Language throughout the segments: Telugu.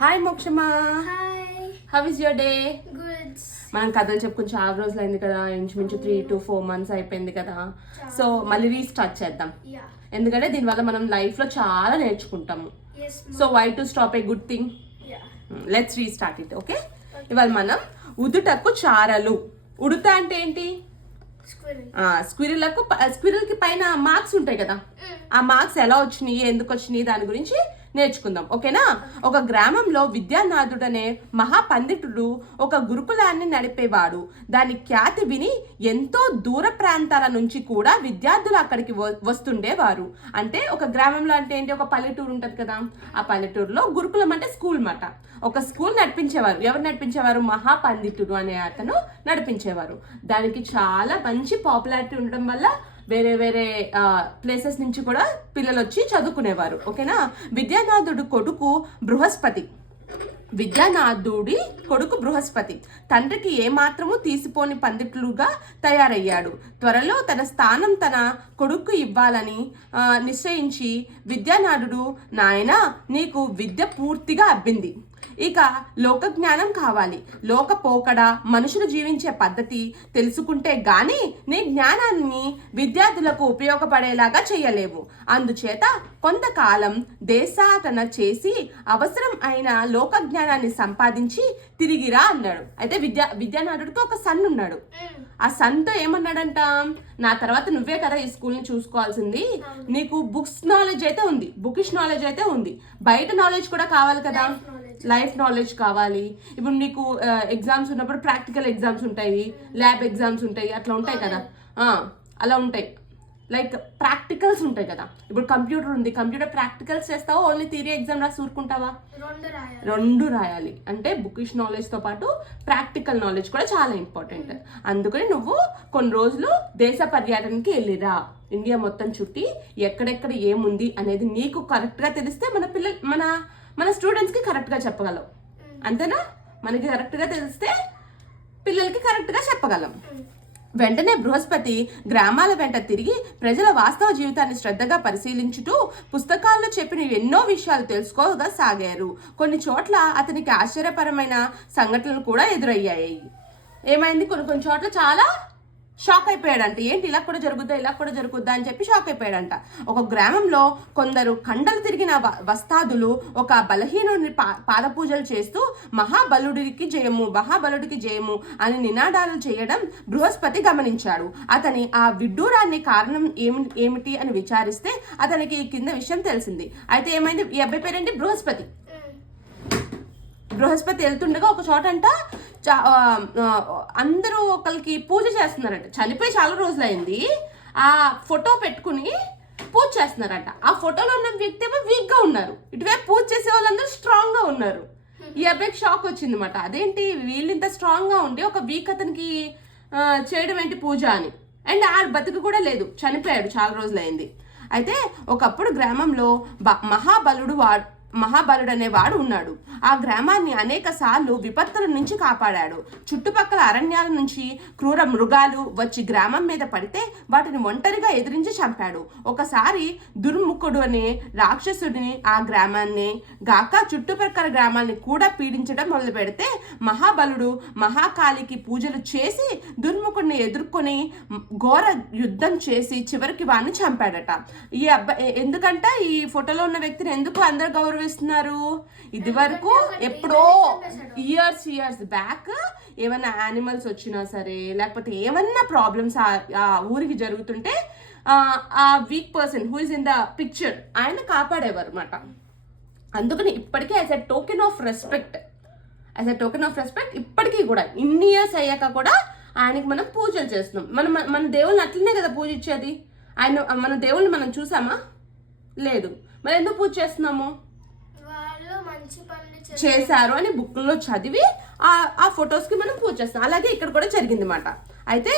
హాయ్ మోక్షమా, how is your day? Good. మనం కథలు చెప్పుకుని చాలా రోజులు అయింది కదా, ఇంచుమించు 3 to 4 months అయిపోయింది కదా. సో మళ్ళీ రీస్టార్ట్ చేద్దాం, ఎందుకంటే దీనివల్ల మనం లైఫ్ లో చాలా నేర్చుకుంటాము. So why to stop a good thing? Let's restart it. Okay, ఇవాళ మనం ఉదుటకు చారలు. ఉడుత అంటే ఏంటి? స్క్విరిల్ కి పైన మార్క్స్ ఉంటాయి కదా, ఆ మార్క్స్ ఎలా వచ్చినాయి, ఎందుకు వచ్చినాయి, దాని గురించి నేర్చుకుందాం. ఓకేనా? ఒక గ్రామంలో విద్యానాథుడనే మహాపండితుడు ఒక గురుకులాన్ని నడిపేవాడు. దాని ఖ్యాతి విని ఎంతో దూర ప్రాంతాల నుంచి కూడా విద్యార్థులు అక్కడికి వస్తుండేవారు. అంటే ఒక గ్రామంలో అంటే ఏంటి, ఒక పల్లెటూరు ఉంటది కదా, ఆ పల్లెటూరులో గురుకులం అంటే స్కూల్ మాట. ఒక స్కూల్ నడిపించేవారు. ఎవరు నడిపించేవారు? మహాపండితుడు అనే అతను నడిపించేవారు. దానికి చాలా మంచి పాపులారిటీ ఉండడం వల్ల వేరే వేరే ప్లేసెస్ నుంచి కూడా పిల్లలు వచ్చి చదువుకునేవారు. ఓకేనా? విద్యానాథుడి కొడుకు బృహస్పతి తండ్రికి ఏమాత్రము తీసిపోని పండితులుగా తయారయ్యాడు. త్వరలో తన స్థానం తన కొడుకు ఇవ్వాలని నిశ్చయించి విద్యానాథుడు, నాయనా, నీకు విద్య పూర్తిగా అబ్బింది, ఇక లోకజ్ఞానం కావాలి. లోకపోకడ మనుషులు జీవించే పద్ధతి తెలుసుకుంటే గాని నీ జ్ఞానాన్ని విద్యార్థులకు ఉపయోగపడేలాగా చేయలేవు. అందుచేత కొంతకాలం దేశాటన చేసి అవసరం అయిన లోక జ్ఞానాన్ని సంపాదించి తిరిగిరా అన్నాడు. అయితే విద్యానాథుడికి ఒక సన్ ఉన్నాడు. ఆ సన్తో ఏమన్నాడంట, నా తర్వాత నువ్వే కదా ఈ స్కూల్ని చూసుకోవాల్సింది, నీకు బుక్స్ నాలెడ్జ్ అయితే ఉంది, బుకిష్ నాలెడ్జ్ అయితే ఉంది, బయట నాలెడ్జ్ కూడా కావాలి కదా, లైఫ్ నాలెడ్జ్ కావాలి. ఇప్పుడు నీకు ఎగ్జామ్స్ ఉన్నప్పుడు ప్రాక్టికల్ ఎగ్జామ్స్ ఉంటాయి, ల్యాబ్ ఎగ్జామ్స్ ఉంటాయి, అట్లా ఉంటాయి కదా, అలా ఉంటాయి. లైక్ ప్రాక్టికల్స్ ఉంటాయి కదా. ఇప్పుడు కంప్యూటర్ ఉంది, కంప్యూటర్ ప్రాక్టికల్స్ చేస్తావా, ఓన్లీ థియరీ ఎగ్జామ్ రాసి ఊరుకుంటావా? రెండు రాయాలి. అంటే బుకిష్ నాలెడ్జ్తో పాటు ప్రాక్టికల్ నాలెడ్జ్ కూడా చాలా ఇంపార్టెంట్. అందుకని నువ్వు కొన్ని రోజులు దేశ పర్యటనకి వెళ్ళిరా, ఇండియా మొత్తం చుట్టి ఎక్కడెక్కడ ఏముంది అనేది నీకు కరెక్ట్గా తెలిస్తే మన స్టూడెంట్స్కి కరెక్ట్గా చెప్పగలం. అంతేనా? మనకి కరెక్ట్గా తెలిస్తే పిల్లలకి కరెక్ట్గా చెప్పగలం. వెంటనే బృహస్పతి గ్రామాల వెంట తిరిగి ప్రజల వాస్తవ జీవితాన్ని శ్రద్ధగా పరిశీలించుతూ పుస్తకాల్లో చెప్పిన ఎన్నో విషయాలు తెలుసుకోగా సాగారు. కొన్ని చోట్ల అతనికి ఆశ్చర్యపరమైన సంఘటనలు కూడా ఎదురయ్యాయి. ఏమైంది, కొన్ని చోట్ల చాలా షాక్ అయిపోయాడంట. ఏంటి ఇలా కూడా జరుగుద్దా అని చెప్పి షాక్ అయిపోయాడంట. ఒక గ్రామంలో కొందరు కండలు తిరిగిన వస్తాదులు ఒక బలహీనుడిని పాదపూజలు చేస్తూ మహాబలుడికి జయము అని నినాదాలు చేయడం బృహస్పతి గమనించాడు. అతని ఆ విడ్డూరాన్ని కారణం ఏమిటి అని విచారిస్తే అతనికి కింద విషయం తెలిసింది. అయితే ఏమైంది, ఈ అబ్బాయి పేరేంటి? బృహస్పతి వెళ్తుండగా ఒక చోట అంట అందరూ ఒకరికి పూజ చేస్తున్నారంట. చనిపోయి చాలా రోజులైంది. ఆ ఫోటో పెట్టుకుని పూజ చేస్తున్నారంట. ఆ ఫోటోలో ఉన్న వ్యక్తి ఏమో వీక్ గా ఉన్నారు, ఇటువైపు పూజ చేసే వాళ్ళందరూ స్ట్రాంగ్ గా ఉన్నారు. ఈ అబ్బాయికి షాక్ వచ్చింది అనమాట. అదేంటి వీళ్ళింత స్ట్రాంగ్ గా ఉండి ఒక వీక్ అతనికి చేయడం ఏంటి పూజ అని. అండ్ ఆ బతుకు కూడా లేదు, చనిపోయాడు, చాలా రోజులైంది. అయితే ఒకప్పుడు గ్రామంలో మహాబలుడు అనేవాడు ఉన్నాడు. ఆ గ్రామాన్ని అనేక సార్లు విపత్తుల నుంచి కాపాడాడు. చుట్టుపక్కల అరణ్యాల నుంచి క్రూర మృగాలు వచ్చి గ్రామం మీద పడితే వాటిని ఒంటరిగా ఎదిరించి చంపాడు. ఒకసారి దుర్ముఖుడు అనే రాక్షసుడిని ఆ గ్రామాన్ని గాక చుట్టుపక్కల గ్రామాన్ని కూడా పీడించడం మొదలు పెడితే మహాబలుడు మహాకాళికి పూజలు చేసి దుర్ముఖుడిని ఎదుర్కొని ఘోర యుద్ధం చేసి చివరికి వాడిని చంపాడట. ఈ అబ్బాయి ఎందుకంటే ఈ ఫోటోలో ఉన్న వ్యక్తిని ఎందుకు అందరు గౌరవిస్తున్నారు? ఇది వరకు ఎప్పుడో ఇయర్స్ బ్యాక్ ఏమైనా యానిమల్స్ వచ్చినా సరే, లేకపోతే ఏమన్నా ప్రాబ్లమ్స్ ఆ ఊరికి జరుగుతుంటే ఆ week person who is in the picture ఆయన కాపాడేవారు అనమాట. అందుకని ఇప్పటికీ as a token of respect ఇప్పటికీ కూడా ఇన్ని ఇయర్స్ అయ్యాక కూడా ఆయనకి మనం పూజలు చేస్తున్నాం. మన దేవుళ్ళని అట్లనే కదా పూజించేది. మన దేవుళ్ళని మనం చూసామా? లేదు. మరి ఎందుకు పూజ చేస్తున్నాము? చేశారు అని బుక్లో చదివి ఆ ఫొటోస్కి మనం పూజ చేస్తాం. అలాగే ఇక్కడ కూడా జరిగింది మాట. అయితే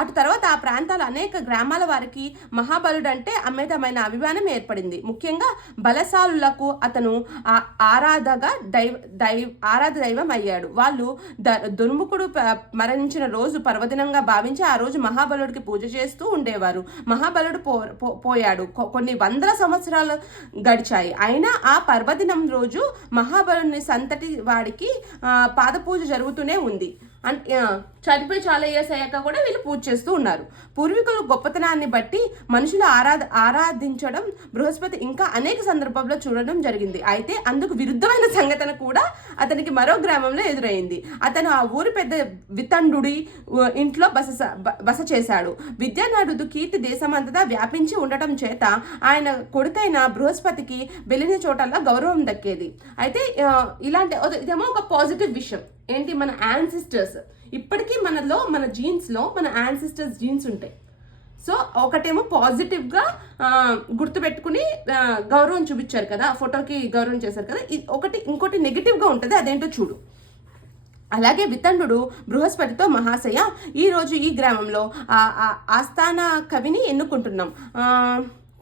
అటు తర్వాత ఆ ప్రాంతాల అనేక గ్రామాల వారికి మహాబలుడు అంటే అమితమైన అభిమానం ఏర్పడింది. ముఖ్యంగా బలశాలులకు అతను ఆరాధ దైవం అయ్యాడు. వాళ్ళు దుర్ముఖుడు మరణించిన రోజు పర్వదినంగా భావించి ఆ రోజు మహాబలుడికి పూజ చేస్తూ ఉండేవారు. మహాబలుడు పోయాడు. కొన్ని వందల సంవత్సరాలు గడిచాయి. అయినా ఆ పర్వదినం రోజు మహాబలుని సంతటి వాడికి పాదపూజ జరుగుతూనే ఉంది. చనిపోయి చాలా ఇయర్స్ అయ్యాక కూడా వీళ్ళు పూజ చేస్తూ ఉన్నారు. పూర్వీకుల గొప్పతనాన్ని బట్టి మనుషులు ఆరాధించడం బృహస్పతి ఇంకా అనేక సందర్భాల్లో చూడడం జరిగింది. అయితే అందుకు విరుద్ధమైన సంఘటన కూడా అతనికి మరో గ్రామంలో ఎదురైంది. అతను ఆ ఊరి పెద్ద వితండుడి ఇంట్లో బస చేశాడు. విద్యానాథుడు కీర్తి దేశమంతటా వ్యాపించి ఉండటం చేత ఆయన కొడుకైన బృహస్పతికి వెళ్ళిన చోటల్లా గౌరవం దక్కేది. అయితే ఇదేమో ఒక పాజిటివ్ విషయం. ఏంటి, మన యాన్సిస్టర్స్ ఇప్పటికీ మన జీన్స్లో మన యాన్సిస్టర్స్ జీన్స్ ఉంటాయి. సో ఒకటేమో పాజిటివ్గా గుర్తుపెట్టుకుని గౌరవం చూపించారు కదా, ఫోటోకి గౌరవం చేశారు కదా. ఇంకోటి నెగిటివ్గా ఉంటుంది, అదేంటో చూడు. అలాగే వితండు బృహస్పతితో మహాశయ, ఈరోజు ఈ గ్రామంలో ఆస్థాన కవిని ఎన్నుకుంటున్నాం.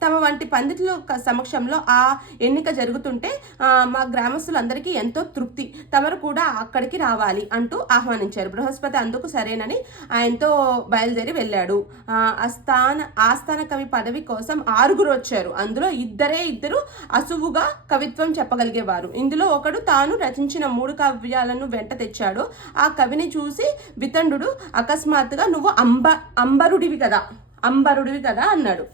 తమ వంటి పండితుల సమక్షంలో ఆ ఎన్నిక జరుగుతుంటే మా గ్రామస్తులందరికీ ఎంతో తృప్తి. తమరు కూడా అక్కడికి రావాలి అంటూ ఆహ్వానించారు. బృహస్పతి అందుకు సరేనని ఆయనతో బయలుదేరి వెళ్ళాడు. ఆస్థాన కవి పదవి కోసం 6 వచ్చారు. అందులో ఇద్దరు అసువుగా కవిత్వం చెప్పగలిగేవారు. ఇందులో ఒకడు తాను రచించిన 3 కావ్యాలను వెంట తెచ్చాడు. ఆ కవిని చూసి వితండు అకస్మాత్తుగా నువ్వు అంబరుడివి కదా అన్నాడు.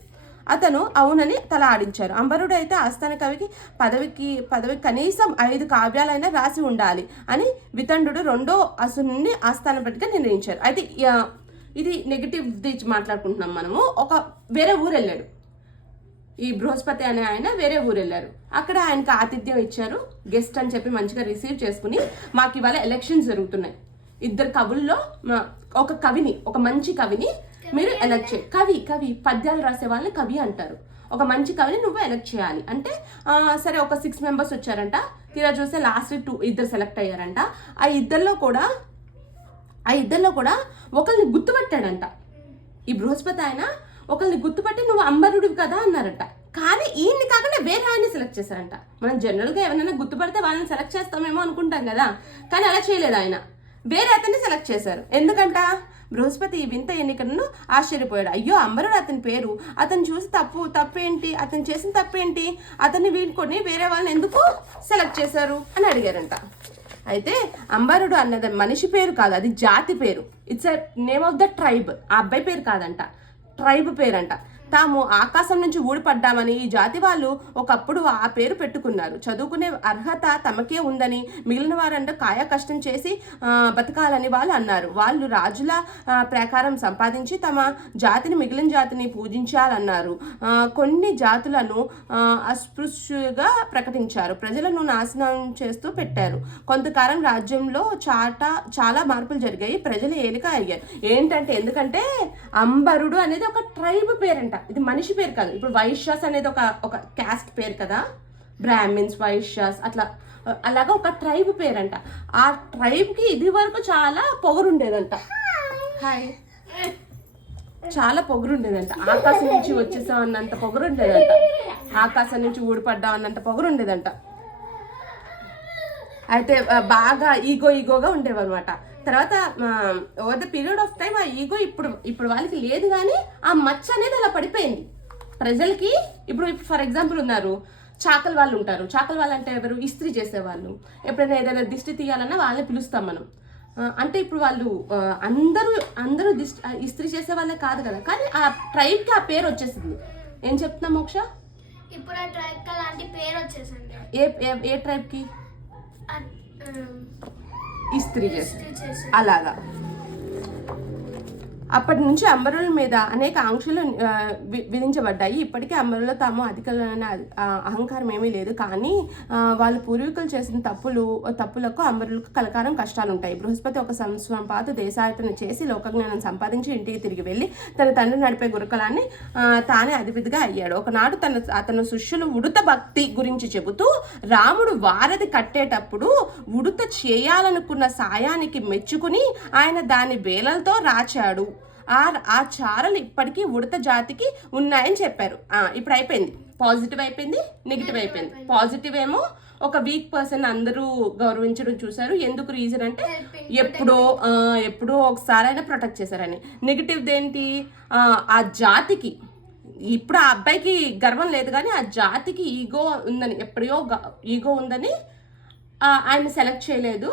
అతను అవునని తల ఆడించారు. అంబరుడు అయితే ఆస్థాన కవికి పదవి కనీసం 5 కావ్యాలైనా రాసి ఉండాలి అని వితండు రెండో అసుని ఆస్థానపతిగా నిర్ణయించారు. అయితే ఇది నెగిటివ్ మాట్లాడుకుంటున్నాం మనము. వేరే ఊరు వెళ్ళాడు. ఈ బృహస్పతి అనే ఆయన వేరే ఊరు వెళ్ళారు. అక్కడ ఆయనకు ఆతిథ్యం ఇచ్చారు. గెస్ట్ అని చెప్పి మంచిగా రిసీవ్ చేసుకుని, మాకు ఇవాళ ఎలక్షన్స్ జరుగుతున్నాయి, 2 కవుల్లో ఒక మంచి కవిని మీరు ఎలక్ట్ చేయాలి. కవి పద్యాలు రాసే వాళ్ళని కవి అంటారు. ఒక మంచి కవిని నువ్వు ఎలక్ట్ చేయాలి అంటే సరే, ఒక 6 మెంబర్స్ వచ్చారంట. తీరా చూస్తే లాస్ట్ 2 సెలెక్ట్ అయ్యారంట. ఆ ఇద్దరిలో కూడా ఒకరిని గుర్తుపట్టాడంట. ఈ బృహస్పతి ఆయన ఒకరిని గుర్తుపట్టి నువ్వు అంబరుడివి కదా అన్నారంట. కానీ ఈయన్ని కాకుండా వేరే ఆయన్ని సెలెక్ట్ చేశారంట. మనం జనరల్గా ఎవరైనా గుర్తుపడితే వాళ్ళని సెలెక్ట్ చేస్తామేమో అనుకుంటాం కదా, కానీ అలా చేయలేదు. ఆయన వేరే అతన్ని సెలెక్ట్ చేశారు. ఎందుకంట, బృహస్పతి ఈ వింత ఎన్నికలను ఆశ్చర్యపోయాడు. అయ్యో, అంబరుడు అతని పేరు, అతను చూసి తప్పేంటి, అతను చేసిన తప్పేంటి, అతన్ని వీడుకొని వేరే వాళ్ళని ఎందుకు సెలెక్ట్ చేశారు అని అడిగారంట. అయితే అంబరుడు అన్నది మనిషి పేరు కాదు, అది జాతి పేరు. It's a name of the tribe. ఆ అబ్బాయి పేరు కాదంట, ట్రైబ్ పేరంట. తాము ఆకాశం నుంచి ఊడిపడ్డామని ఈ జాతి వాళ్ళు ఒకప్పుడు ఆ పేరు పెట్టుకున్నారు. చదువుకునే అర్హత తమకే ఉందని, మిగిలిన వారంటే కాయ కష్టం చేసి బతకాలని వాళ్ళు అన్నారు. వాళ్ళు రాజుల ప్రకారం సంపాదించి తమ జాతిని, మిగిలిన జాతిని పూజించాలన్నారు. కొన్ని జాతులను అస్పృశ్యంగా ప్రకటించారు. ప్రజలను నాశనం చేస్తూ పెట్టారు. కొంతకాలం రాజ్యంలో చాలా మార్పులు జరిగాయి. ప్రజలు ఏలిక అయ్యారు. ఏంటంటే, ఎందుకంటే అనేది ఒక ట్రైబ్ పేరంట. ఇది మనిషి పేరు కాదు. ఇప్పుడు వైశ్యాస్ అనేది ఒక క్యాస్ట్ పేరు కదా, బ్రాహ్మిన్స్, వైశ్యాస్, అలాగా ఒక ట్రైబ్ పేరంట. ఆ ట్రైబ్కి ఇది వరకు చాలా పొగరుండేదంట. చాలా పొగరుండేదంట. ఆకాశం నుంచి వచ్చేసాం అన్నంత పొగరుండేదంట. ఆకాశం నుంచి ఊడిపడ్డాం అన్నంత పొగరుండేదంట. అయితే బాగా ఈగోగా ఉండేవారు అనమాట. తర్వాత over the period of time ఆ ఈగో ఇప్పుడు వాళ్ళకి లేదు, కానీ ఆ మచ్చ అనేది అలా పడిపోయింది ప్రజలకి. ఇప్పుడు ఫర్ ఎగ్జాంపుల్ ఉన్నారు, చాకలి వాళ్ళు ఉంటారు. చాకలి వాళ్ళు అంటే ఎవరు? ఇస్త్రీ చేసేవాళ్ళు. ఎప్పుడైనా ఏదైనా దిష్టి తీయాలన్నా వాళ్ళని పిలుస్తాం మనం. అంటే ఇప్పుడు వాళ్ళు అందరూ ఇస్త్రీ చేసే వాళ్ళే కాదు కదా, కానీ ఆ ట్రైబ్కి ఆ పేరు వచ్చేసింది. ఏం చెప్తున్నా మోక్ష? ఇప్పుడు ఆ ట్రైబ్కి అలాంటి పేరు వచ్చేసింది. ఏ ట్రైబ్కి? ఇస్త్రీ చేసే అలాగా. అప్పటి నుంచి అంబరుల మీద అనేక ఆంక్షలు విధించబడ్డాయి. ఇప్పటికీ అంబరులో తాము అధికారులైన అహంకారం ఏమీ లేదు. కానీ వాళ్ళ పూర్వీకులు చేసిన తప్పులకు అంబరులకు కలకాలం కష్టాలు ఉంటాయి. బృహస్పతి ఒక సంవత్సరం పాటు దేశాటన చేసి లోకజ్ఞానం సంపాదించి ఇంటికి తిరిగి వెళ్ళి తన తండ్రి నడిపే గురుకులాన్ని తానే అధిపతిగా అయ్యాడు. ఒకనాడు అతను శిష్యులు ఉడత భక్తి గురించి చెబుతూ రాముడు వారధి కట్టేటప్పుడు ఉడత చేయాలనుకున్న సాయానికి మెచ్చుకుని ఆయన దాని వేలలతో రాచాడు. ఆ చారలు ఇప్పటికీ ఉడత జాతికి ఉన్నాయని చెప్పారు. ఇప్పుడు అయిపోయింది, పాజిటివ్ అయిపోయింది, నెగిటివ్ అయిపోయింది. పాజిటివ్ ఏమో ఒక వీక్ పర్సన్ అందరూ గౌరవించడం చూసారు. ఎందుకు రీజన్ అంటే ఎప్పుడో ఒకసారి అయినా ప్రొటెక్ట్ చేశారని. నెగిటివ్ ఏంటి, ఆ జాతికి ఇప్పుడు ఆ అబ్బాయికి గర్వం లేదు కానీ ఆ జాతికి ఈగో ఉందని, ఎప్పుడో ఈగో ఉందని ఆయన సెలెక్ట్ చేయలేదు.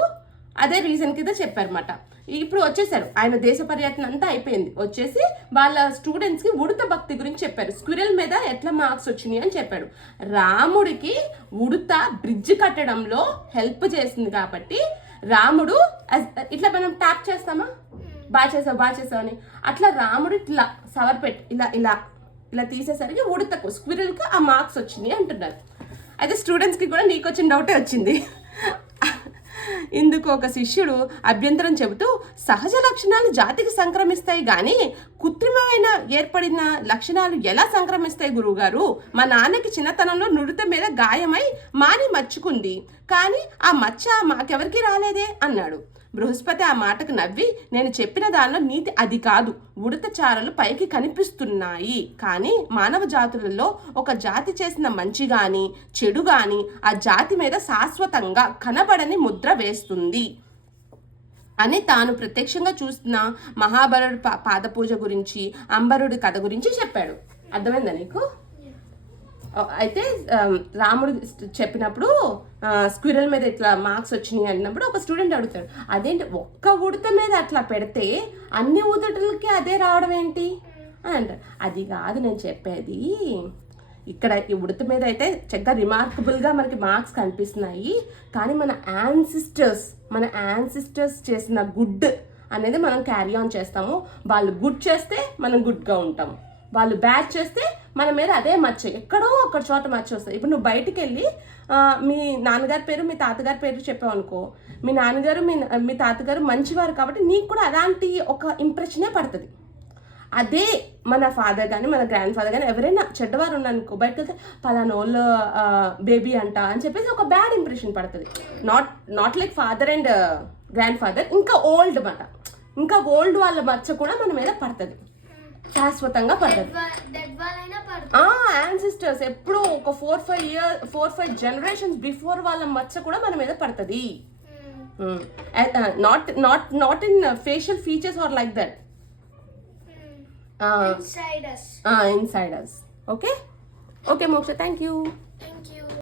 అదే రీజన్ కింద చెప్పారన్నమాట. ఇప్పుడు వచ్చేసారు, ఆయన దేశ పర్యటన అంతా అయిపోయింది. వచ్చేసి వాళ్ళ స్టూడెంట్స్కి ఉడత భక్తి గురించి చెప్పారు. స్క్విరల్ మీద ఎట్లా మార్క్స్ వచ్చినాయి అని చెప్పాడు. రాముడికి ఉడత బ్రిడ్జ్ కట్టడంలో హెల్ప్ చేసింది కాబట్టి రాముడు ఇట్లా మనం ట్యాప్ చేస్తామా, బాగా చేసావు అని, అట్లా రాముడు ఇట్లా సవర్పెట్టి ఇలా తీసేసరికి ఉడతకు స్క్విరల్కి ఆ మార్క్స్ వచ్చినాయి అంటున్నారు. అయితే స్టూడెంట్స్కి కూడా నీకు వచ్చిన డౌటే వచ్చింది. ఇందుకు ఒక శిష్యుడు అభ్యంతరం చెబుతూ సహజ లక్షణాలు జాతికి సంక్రమిస్తాయి కానీ కృత్రిమమైన ఏర్పడిన లక్షణాలు ఎలా సంక్రమిస్తాయి గురువుగారు? మా నాన్నకి చిన్నతనంలో నుడిత మీద గాయమై మాని మచ్చుకుంది, కానీ ఆ మచ్చ మాకెవరికి రాలేదే అన్నాడు. బృహస్పతి ఆ మాటకు నవ్వి, నేను చెప్పిన దానిలో నీతి అది కాదు. ఉడత చారలు పైకి కనిపిస్తున్నాయి కానీ మానవ జాతులలో ఒక జాతి చేసిన మంచి గాని చెడు గాని ఆ జాతి మీద శాశ్వతంగా కనబడని ముద్ర వేస్తుంది అని తాను ప్రత్యక్షంగా చూసిన మహాబలుడు పాదపూజ గురించి, అంబరుడి కథ గురించి చెప్పాడు. అర్థమైందా నీకు? అయితే రాముడు చెప్పినప్పుడు స్క్విరల్ మీద ఇట్లా మార్క్స్ వచ్చినాయి అన్నప్పుడు ఒక స్టూడెంట్ అడుగుతాడు, అదేంటి ఒక్క ఉడత మీద అట్లా పెడితే అన్ని ఉదటలకి అదే రావడం ఏంటి అని అంటారు. అది కాదు నేను చెప్పేది, ఇక్కడ ఈ ఉడత మీద అయితే చక్కగా రిమార్కబుల్గా మనకి మార్క్స్ కనిపిస్తున్నాయి కానీ మన యాన్సిస్టర్స్ చేసిన గుడ్ అనేది మనం క్యారీ ఆన్ చేస్తాము. వాళ్ళు గుడ్ చేస్తే మనం గుడ్గా ఉంటాము, వాళ్ళు బ్యాడ్ చేస్తే మన మీద అదే మచ్చ, ఎక్కడో ఒక చోట మచ్చ వస్తుంది. ఇప్పుడు నువ్వు బయటికి వెళ్ళి మీ నాన్నగారి పేరు మీ తాతగారి పేరు చెప్పావు అనుకో, మీ నాన్నగారు మీ తాతగారు మంచివారు కాబట్టి నీకు కూడా అలాంటి ఒక ఇంప్రెషనే పడుతుంది. అదే మన ఫాదర్ కానీ మన గ్రాండ్ ఫాదర్ కానీ ఎవరైనా చెడ్డవారు ఉన్నారనుకో, బయటకు వెళ్తే పలానా వాళ్ళు బేబీ అంట అని చెప్పేసి ఒక బ్యాడ్ ఇంప్రెషన్ పడుతుంది. Not like father and grand father, ఇంకా ఓల్డ్ మాట, ఇంకా ఓల్డ్ వాళ్ళ మచ్చ కూడా మన మీద పడుతుంది, శాశ్వతంగా పడుతుంది. యాన్సిస్టర్స్ ఎప్పుడు ఒక 4-5 జనరేషన్స్ బిఫోర్ వాళ్ళ మచ్చ కూడా మన మీద పడుతుంది. Not in facial features are like that, inside us. Okay, Moksha, thank you.